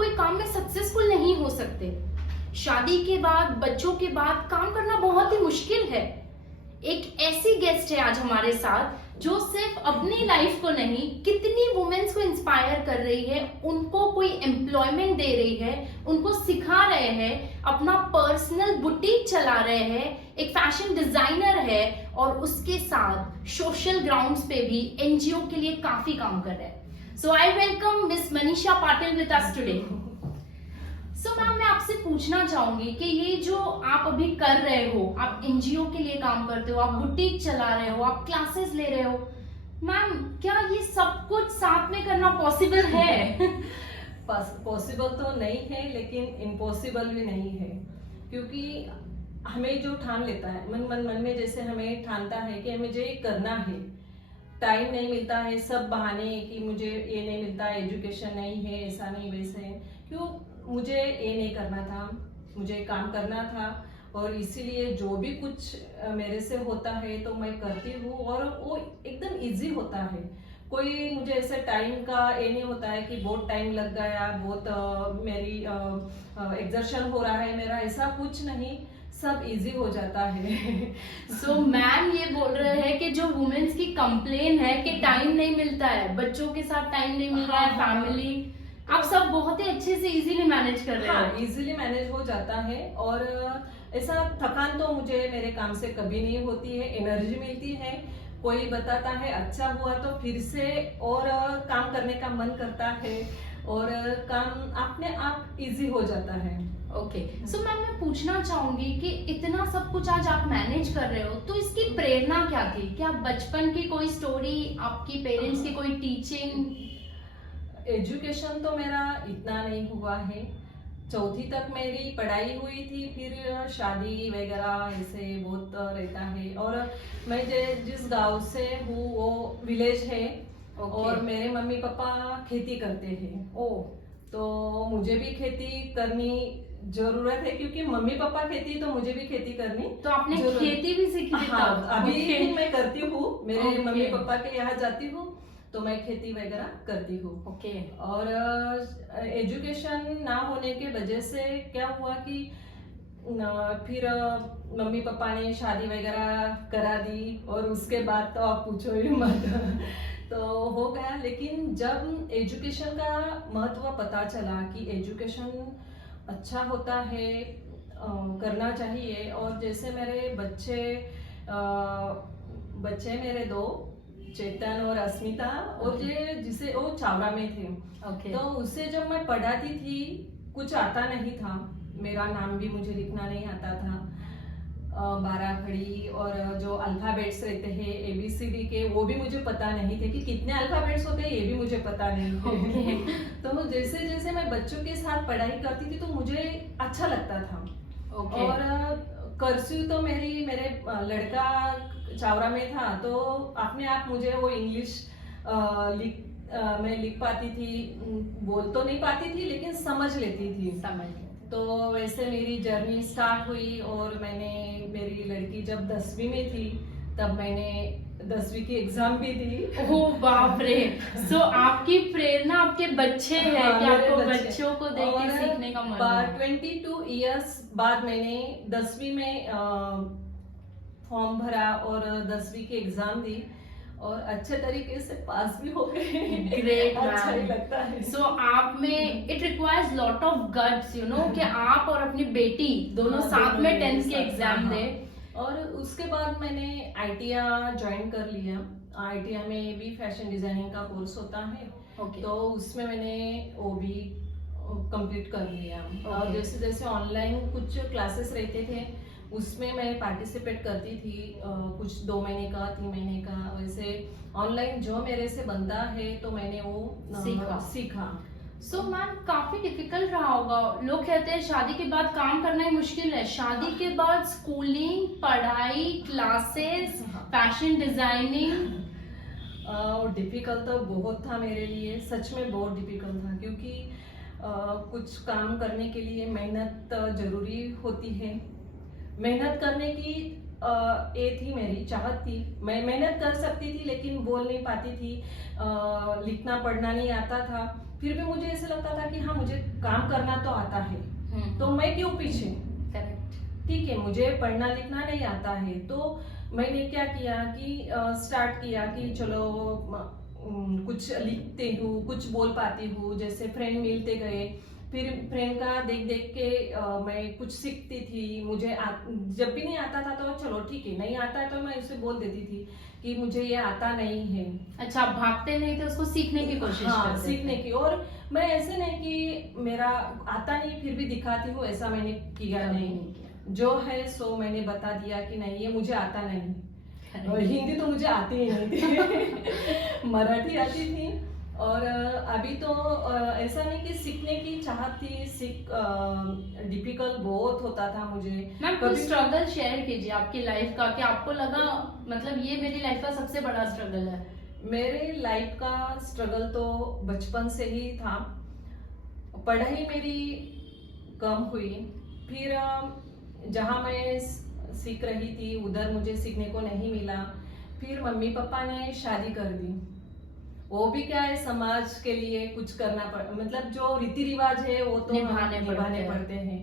कोई काम में सक्सेसफुल नहीं हो सकते। शादी के बाद, बच्चों के बाद काम करना बहुत ही मुश्किल है। एक ऐसी गेस्ट है आज हमारे साथ जो सिर्फ अपनी लाइफ को नहीं, कितनी वुमेन्स को इंस्पायर कर रही है, उनको कोई एम्प्लॉयमेंट दे रही है, उनको सिखा रहे हैं, अपना पर्सनल बुटीक चला रहे हैं, एक फैशन डिजाइनर है और उसके साथ सोशल ग्राउंड्स पे भी एनजीओ के लिए काफी काम कर रहे हैं। So I welcome miss Manisha Patil with us today. So ma'am, मैं आपसे पूछना चाहूंगी कि ये जो आप अभी कर रहे हो, आप एनजीओ के लिए काम करते हो, आप बुटीक चला रहे हो, आप क्लासेस ले रहे हो, मैम क्या ये सब कुछ साथ में करना पॉसिबल है? पॉसिबल तो नहीं है, लेकिन इम्पॉसिबल भी नहीं है, क्योंकि हमें जो ठान लेता है मन में, जैसे हमें ठानता है कि मुझे ये करना है, टाइम नहीं मिलता है, सब बहाने कि मुझे ये नहीं मिलता, एजुकेशन नहीं है, ऐसा नहीं वैसे है, क्यों मुझे ये नहीं करना था, मुझे काम करना था, और इसीलिए जो भी कुछ मेरे से होता है तो मैं करती हूँ, और वो एकदम इजी होता है। कोई मुझे ऐसे टाइम का ये नहीं होता है कि बहुत टाइम लग गया, बहुत मेरी एक्सर्शन हो रहा है मेरा, ऐसा कुछ नहीं, सब इजी हो जाता है। सो मैम ये बोल रहे हैं कि जो वुमेन्स की कंप्लेन है कि टाइम नहीं मिलता है, बच्चों के साथ टाइम नहीं मिल रहा है, फैमिली, आप सब बहुत ही अच्छे से इजीली मैनेज कर रहे हो। हाँ, इजीली मैनेज हो जाता है, और ऐसा थकान तो मुझे मेरे काम से कभी नहीं होती है, एनर्जी मिलती है, कोई बताता है अच्छा हुआ तो फिर से और काम करने का मन करता है, और काम अपने आप इजी हो जाता है। ओके, सो मैम मैं पूछना चाहूंगी कि इतना सब कुछ आज आप मैनेज कर रहे हो, तो इसकी प्रेरणा क्या थी? क्या बचपन की कोई स्टोरी, आपकी पेरेंट्स की कोई टीचिंग? एजुकेशन तो मेरा इतना नहीं हुआ है, चौथी तक मेरी पढ़ाई हुई थी, फिर शादी वगैरह ऐसे बहुत रहता है, और मैं जिस गांव से हूँ वो विलेज है। और मेरे मम्मी पापा खेती करते हैं। तो मुझे भी खेती करनी जरूरत है, क्योंकि मम्मी पापा खेती तो मुझे भी खेती करनी। तो आपने खेती भी सीखी थी? हाँ, अभी मैं करती हूँ, मेरे मम्मी पापा के यहाँ जाती हूँ तो मैं खेती वगैरह करती हूँ। ओके। और एजुकेशन ना होने के वजह से क्या हुआ कि फिर मम्मी पापा ने शादी वगैरह करा दी, और उसके बाद तो आप पूछो ही मत। तो हो गया, लेकिन जब एजुकेशन का महत्व पता चला कि एजुकेशन अच्छा होता है, करना चाहिए, और जैसे मेरे बच्चे मेरे दो, चेतन और अस्मिता, और जिसे वो चावड़ा में थे। तो उससे जब मैं पढ़ाती थी, कुछ आता नहीं था, मेरा नाम भी मुझे लिखना नहीं आता था, 12 खड़ी और जो अल्फाबेट्स रहते हैं ABCD के, वो भी मुझे पता नहीं थे कि कितने अल्फाबेट्स होते हैं, ये भी मुझे पता नहीं थे। तो जैसे जैसे मैं बच्चों के साथ पढ़ाई करती थी तो मुझे अच्छा लगता था। और कर्सिव तो मेरे लड़का चावड़ा में था, तो अपने आप मुझे वो इंग्लिश मैं लिख पाती थी, बोल तो नहीं पाती थी लेकिन समझ लेती थी। तो वैसे मेरी जर्नी स्टार्ट हुई, और मेरी लड़की जब 10वीं में थी तब मैंने 10वीं की एग्जाम भी दी। ओह बाप रे! सो आपकी प्रेरणा आपके बच्चे हैं। हाँ, कि आपको बच्चों को देख के सीखने का मन हुआ। 22 इयर्स बाद मैंने 10वीं में फॉर्म भरा और 10वीं की एग्जाम दी, और अच्छे तरीके से पास भी हो गए। ग्रेट अच्छा ही लगता है। सो आप में it requires lot of guts, you know, कि आप और अपनी बेटी दोनों साथ में 10th के एग्जाम दे। और उसके बाद मैंने ITI ज्वाइन कर लिया। ITI में भी फैशन डिजाइनिंग का कोर्स होता है। तो उसमें मैंने वो भी कंप्लीट कर लिया। और जैसे जैसे ऑनलाइन कुछ क्लासेस रहते थे उसमें मैं पार्टिसिपेट करती थी, कुछ 2 महीने का, 3 महीने का, वैसे ऑनलाइन जो मेरे से बनता है तो मैंने वो सीखा। सो मैम, काफी डिफिकल्ट रहा होगा। लोग कहते हैं शादी के बाद काम करना ही मुश्किल है, शादी के बाद स्कूलिंग, पढ़ाई, क्लासेस, फैशन डिजाइनिंग। डिफिकल्ट तो बहुत था मेरे लिए, सच में बहुत डिफिकल्ट था, क्योंकि कुछ काम करने के लिए मेहनत जरूरी होती है। मेहनत करने की ये थी, मेरी चाहत थी, मैं मेहनत कर सकती थी लेकिन बोल नहीं पाती थी, लिखना पढ़ना नहीं आता था। फिर भी मुझे ऐसा लगता था कि हाँ मुझे काम करना तो आता है, तो मैं क्यों पीछे। करेक्ट। ठीक है, मुझे पढ़ना लिखना नहीं आता है, तो मैंने क्या किया कि स्टार्ट किया कि चलो कुछ लिखते हूँ, कुछ बोल पाती हूँ, जैसे फ्रेंड मिलते गए, फिर फ्रेंड का देख देख के मैं कुछ सीखती थी। जब भी नहीं आता था तो चलो ठीक है, नहीं आता है तो मैं उसे बोल देती थी कि मुझे ये आता नहीं है। अच्छा, आप भागते नहीं थे, उसको सीखने की कोशिश हाँ, करते सीखने थे। की। और मैं ऐसे नहीं कि मेरा आता नहीं फिर भी दिखाती हूँ, ऐसा मैंने किया कभी नहीं। नहीं किया। जो है सो मैंने बता दिया कि नहीं ये मुझे आता नहीं। Correct. और हिंदी तो मुझे आती ही नहीं थी मराठी आती थी। और अभी तो ऐसा नहीं कि सीखने की चाहत थी, डिफिकल्ट बहुत होता था मुझे। मैम कुछ स्ट्रगल शेयर कीजिए आपकी लाइफ का, कि आपको लगा मतलब ये मेरी लाइफ का सबसे बड़ा स्ट्रगल है। मेरे लाइफ का स्ट्रगल तो बचपन से ही था। पढ़ाई मेरी कम हुई, फिर जहाँ मैं सीख रही थी उधर मुझे सीखने को नहीं मिला। फिर मम्मी पापा ने शादी कर दी। वो भी क्या है, समाज के लिए कुछ करना मतलब जो रीति रिवाज है वो तो निभाने पड़ते हैं।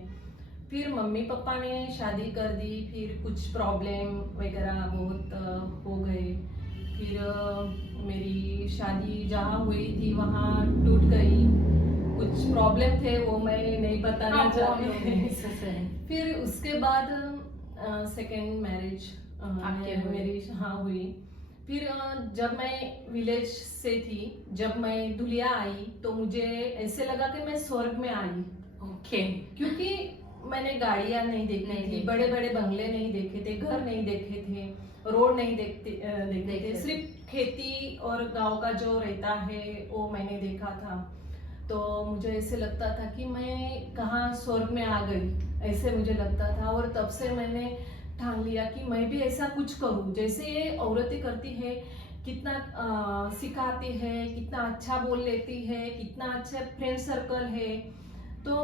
फिर मम्मी पापा ने शादी कर दी, फिर कुछ प्रॉब्लम वगैरह बहुत हो गए। फिर मेरी शादी जहाँ हुई थी वहाँ टूट गई। कुछ प्रॉब्लम थे वो मैं नहीं बताना चाहती। फिर उसके बाद सेकेंड मैरिज मेरी हुई। फिर जब मैं विलेज से थी, जब मैं धुलिया आई तो मुझे ऐसे लगा कि मैं स्वर्ग में आई। ओके। क्योंकि मैंने गाड़ियां नहीं देखी थी, बड़े बड़े बंगले नहीं देखे थे, घर नहीं देखे थे, रोड नहीं देखे थे। सिर्फ खेती और गांव का जो रहता है वो मैंने देखा था। तो मुझे ऐसे लगता था कि मैं कहाँ स्वर्ग में आ गई, ऐसे मुझे लगता था। और तब से मैंने ठान लिया कि मैं भी ऐसा कुछ करूं जैसे ये औरतें करती है। कितना सिखाती है, कितना अच्छा बोल लेती है, कितना अच्छा फ्रेंड सर्कल है। तो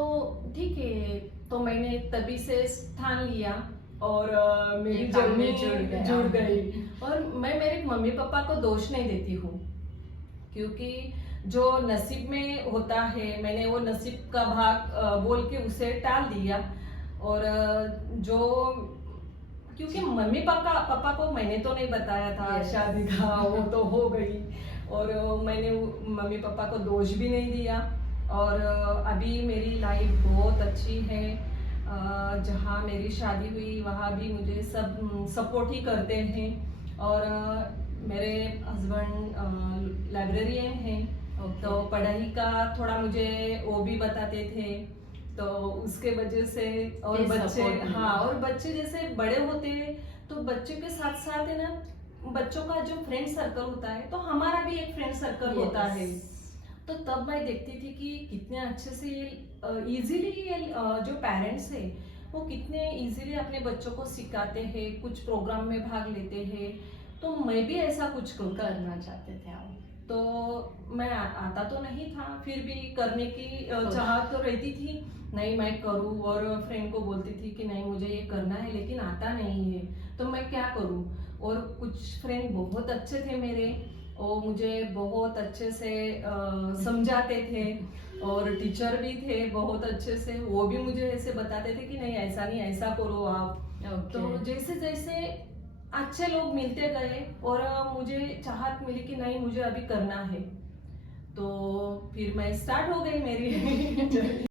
ठीक है, तो मैंने तभी से ठान लिया और मेरी जर्नी जुड़ गई। और मैं मेरे मम्मी पापा को दोष नहीं देती हूँ, क्योंकि जो नसीब में होता है मैंने वो नसीब का भाग बोल के उसे टाल दिया। और जो क्योंकि मम्मी पापा को मैंने तो नहीं बताया था शादी का, वो तो हो गई। और मैंने मम्मी पापा को दोष भी नहीं दिया। और अभी मेरी लाइफ बहुत अच्छी है। जहाँ मेरी शादी हुई वहाँ भी मुझे सब सपोर्ट ही करते हैं। और मेरे हस्बैंड लाइब्रेरियन हैं। तो पढ़ाई का थोड़ा मुझे वो भी बताते थे, तो उसके वजह से। और बच्चे जैसे बड़े होते हैं तो बच्चों के साथ साथ है ना, बच्चों का जो फ्रेंड सर्कल होता है तो हमारा भी एक फ्रेंड सर्कल होता है। तो तब मैं देखती थी कि कितने अच्छे से ये इजीली जो पेरेंट्स है वो कितने इजीली अपने बच्चों को सिखाते हैं, कुछ प्रोग्राम में भाग लेते हैं। तो मैं भी ऐसा कुछ करना चाहते थे आप। तो मैं आता तो नहीं था, फिर भी करने की चाहत तो रहती थी, नहीं मैं करूँ। और फ्रेंड को बोलती थी कि नहीं मुझे ये करना है लेकिन आता नहीं है, तो मैं क्या करूँ। और कुछ फ्रेंड बहुत अच्छे थे मेरे, वो मुझे बहुत अच्छे से समझाते थे। और टीचर भी थे बहुत अच्छे से, वो भी मुझे ऐसे बताते थे कि नहीं ऐसा नहीं, ऐसा करो आप। तो जैसे जैसे अच्छे लोग मिलते गए और मुझे चाहत मिली कि नहीं मुझे अभी करना है, तो फिर मैं स्टार्ट हो गई मेरी